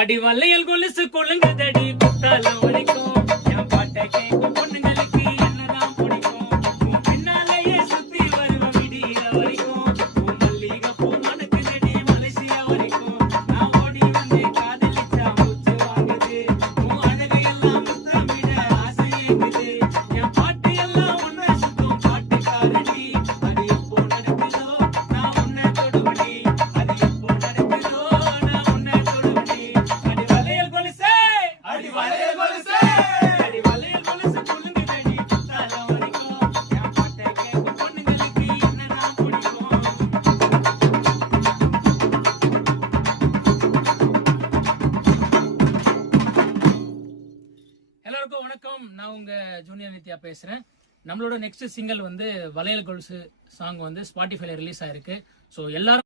அடி வளையல் கொலுசு கொள்ளுங்கதடி குத்தாலம் வரைக்கும் என் பாட்டை கேட்கும் பொண்ணுங்களுக்கு என்னதான் பிடிக்கும் உன் பின்னாலேயே சுத்தி வருவ விடிய வரைக்கும் உன் மல்லிகை பூ மணக்குதடி மலேசியா வரைக்கும் நான் ஓடி வந்து காதலிச்சா மூச்சு வாங்குது உன் அழகு எல்லாம் முத்தமிட ஆசை ஏங்குது என் பாட்டு எல்லாம் ஒன்ன சுத்தும் பாட்டுக்காரடி அது எப்போ நடக்குதோ நான் உன்னை தொடுவடி அது எப்போ நடக்குதோ நான் உன்னை தொடுவடி அடி வளையல் கொலுசே அடி வளையல் கொலுசே அடி வளையல் கொலுசு கொள்ளுங்கதடி குத்தாலம் வரைக்கும் என் பாட்டை கேட்கும் பொண்ணுங்களுக்கு என்னதான் பிடிக்கும். எல்லாருக்கும் வணக்கம். நான் உங்க ஜூனியர் நித்யா பேசுறேன். நம்மளோட நெக்ஸ்ட் சிங்கிள் வந்து வளையல் கொலுசு சாங் வந்து ஸ்பாட்டிஃபைல ரிலீஸ் ஆயிருக்கு. ஸோ எல்லாரும்